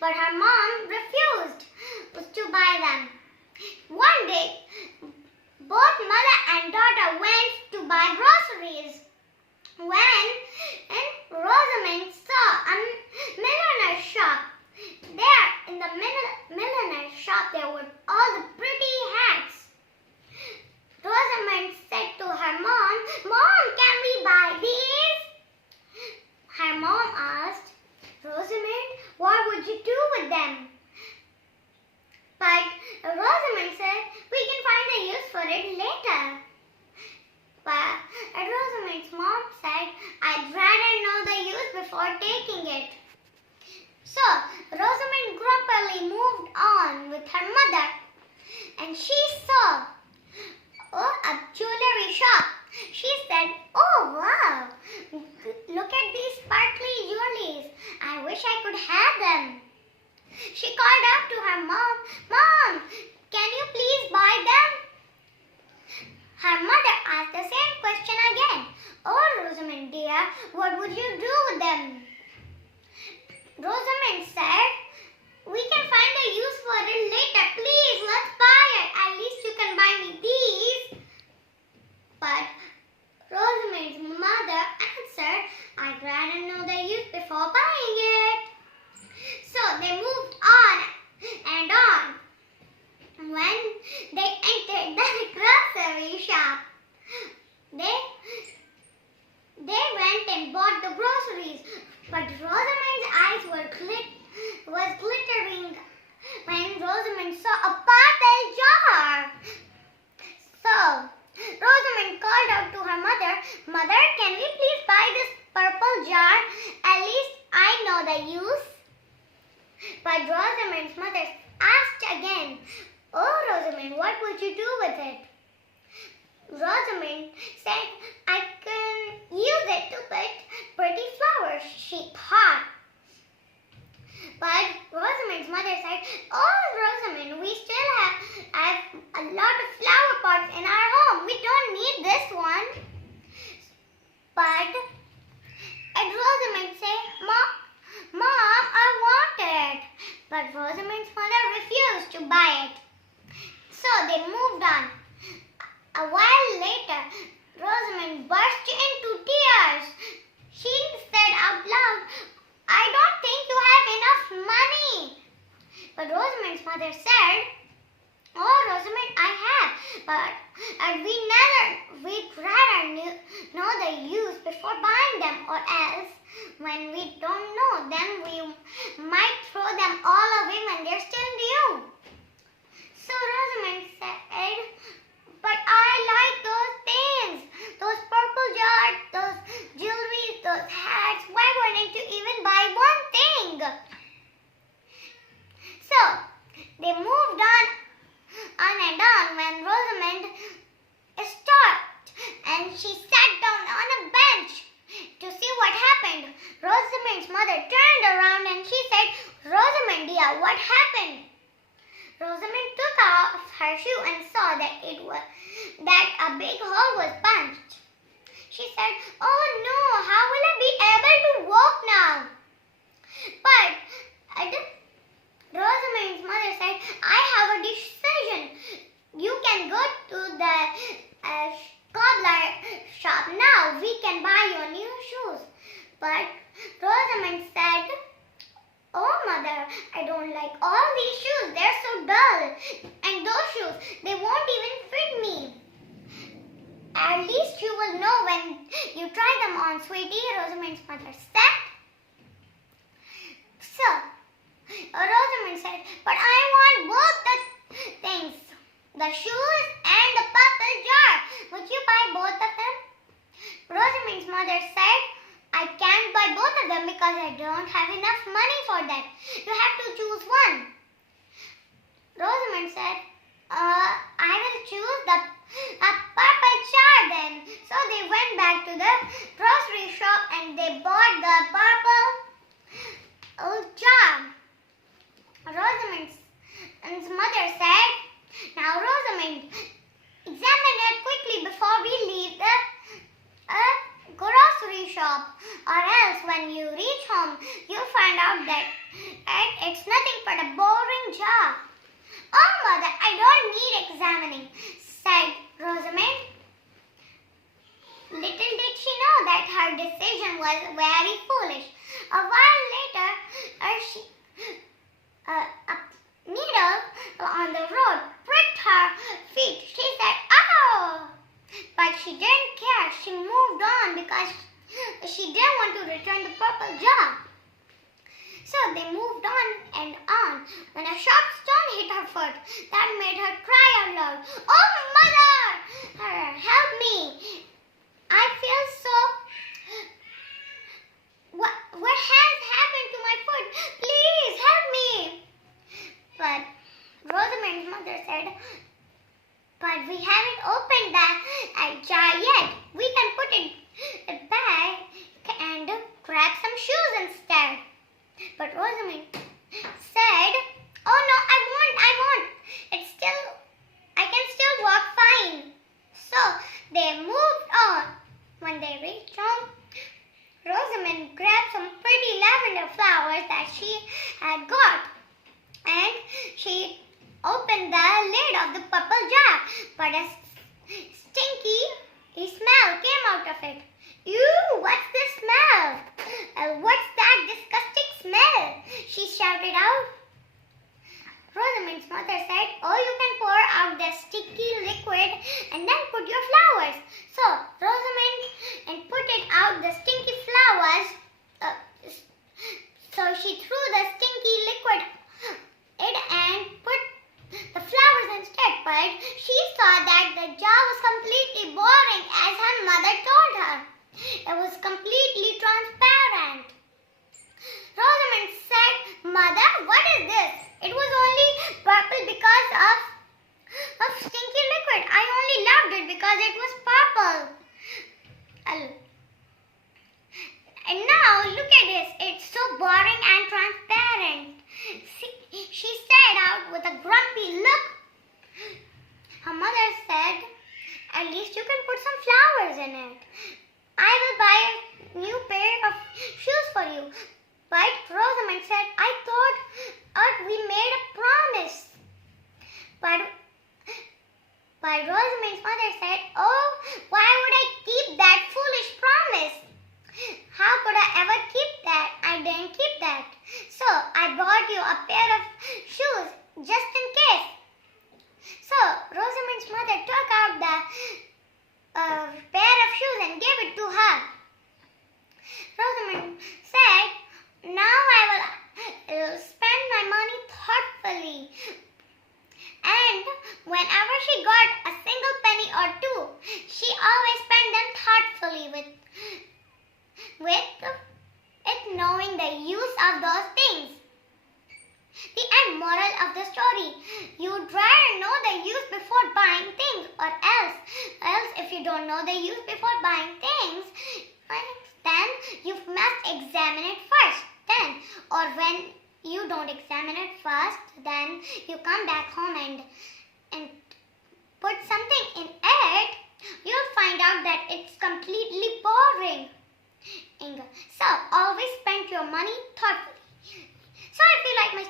but her mom refused to buy them. One day, both mother and daughter went to buy groceries. When Rosamond saw a milliner's shop, there in the milliner's shop there were all the pretty hats. Rosamond said to her mom, "Mom, can we buy these?" Her mom asked, "Rosamond, what would you do with them?" But Rosamond said, "We can find a use for it later." But Rosamond's mom said, "I'd rather know the use before taking it." So Rosamond grumpily moved on with her mother, and she saw a jewelry shop. She said, "Oh wow, look at these sparkly jewelries. I wish I could have them." She called out to her mom, "Mom, can you please buy them?" Her mother asked the same question again. "Oh, Rosamond dear, what would you do with them?" Rosamond said, "We can find a use for it later. Please, let's buy it. At least you can buy me these." But Rosamond's mother answered, "I'd rather know the use before buying it." So they moved on and on. When they entered the grocery shop, they went and bought the groceries. But Rosamond's eyes was glittering when Rosamond saw a purple jar. So Rosamond called out to her mother, "Mother, can we please buy this purple jar? At least I know the use." But Rosamond's mother asked again, "Oh, Rosamond, what would you do with it?" Rosamond said, "I can use it to put pretty flowers," she thought. But Rosamond's mother said, "Oh, Rosamond, we still have a lot of flower pots in our home. We don't need this one." But Rosamond said, Mom, I want it." But Rosamond's mother refused to buy it. So they moved on. A while later, Rosamond burst into tears. She said out loud, "I don't think you have enough money." But Rosamond's mother said, "Oh, Rosamond, I have, but we'd rather know the use before buying them, or else when we don't know them, we might throw them all away when they're still new." So Rosamond said, "But I like those things, those purple jars, those jewelry, those hats. Why do I need to even buy one thing?" So they moved on and on when Rosamond stopped and she sat down on a bench to see what happened. Rosamond's mother turned around and she said, "Rosamond dear, what happened?" Rosamond took off her shoe and saw that a big hole was punched. She said, "Oh no, how will I be able to walk now?" But Rosamond's mother said, "I have a decision. You can go to the cobbler shop now. We can buy you new shoes." But Rosamond said, "Oh mother, I don't like all these shoes. They're so dull. And those shoes, they won't even fit me." "At least you will know when you try them on, sweetie," Rosamond's mother said. So Rosamond said, "But I want both the things, the shoes and the purple jar. Would you buy both of them?" Rosamond's mother said, "I can't buy both of them because I don't have enough money for that. You have to choose one." Rosamond said, "I will choose a purple jar then." So they went back to the grocery shop and they bought the purple jar. Rosamond's mother said, "Now Rosamond, examine it quickly before we leave the grocery shop, or else when you reach home, you'll find out that it's nothing but a boring jar. Oh, mother, I don't need examining, said Rosamond. Little did she know that her decision was very foolish. A while later, a needle on the road pricked her feet. She said, "Oh!" But she didn't care. She moved on because she didn't want to return the purple jar. So they moved on and on when a sharp stone hit her foot. That made her cry out loud. "Oh, mother! Help me! I feel so... What has happened to my foot? Please help me!" But Rosamond's mother said, "But we haven't opened that jar yet. We can put it back and grab some shoes instead." But Rosamond said, "Oh no, I won't. I can still walk fine." So they moved on. When they reached home, Rosamond grabbed some pretty lavender flowers that she had got, and she opened the lid of the purple jar, but a stinky smell came out of it. "Ew, what's this smell? What's that disgusting smell?" she shouted out. Rosamond's mother said, "Oh, you can pour out the sticky liquid and then put your flowers." So Rosamond put it out the stinky flowers. So she threw the stinky liquid in and put the flowers instead. But she saw that the jar was completely boring, as her mother told her. It was completely transparent. Rosamond said, "Mother, what is this? It was only purple because of stinky liquid. I only loved it because it was purple. And now look at this. It's so boring and transparent." She said out with a grumpy look. Her mother said, "At least you can put some flowers in it. I will buy a new pair of shoes for you." But Rosamond said, "I thought we made a promise." But Rosamond's mother said, "Oh, why would I keep that foolish promise? How could I ever keep that? I didn't keep that. So I bought you a pair of shoes just in case." So Rosamond's mother took out the pair of shoes and gave it to her. Rosamond said, "Now I will spend my money thoughtfully." And whenever she got a single penny or two, she always spent them thoughtfully with it knowing the use of those things. The end moral of the story: you'd rather know the use before buying things, or else if you don't know the use before buying things, then you must examine it first. Or when you don't examine it first, then you come back home and put something in it, you'll find out that it's completely boring. So always spend your money thoughtfully. So if you like my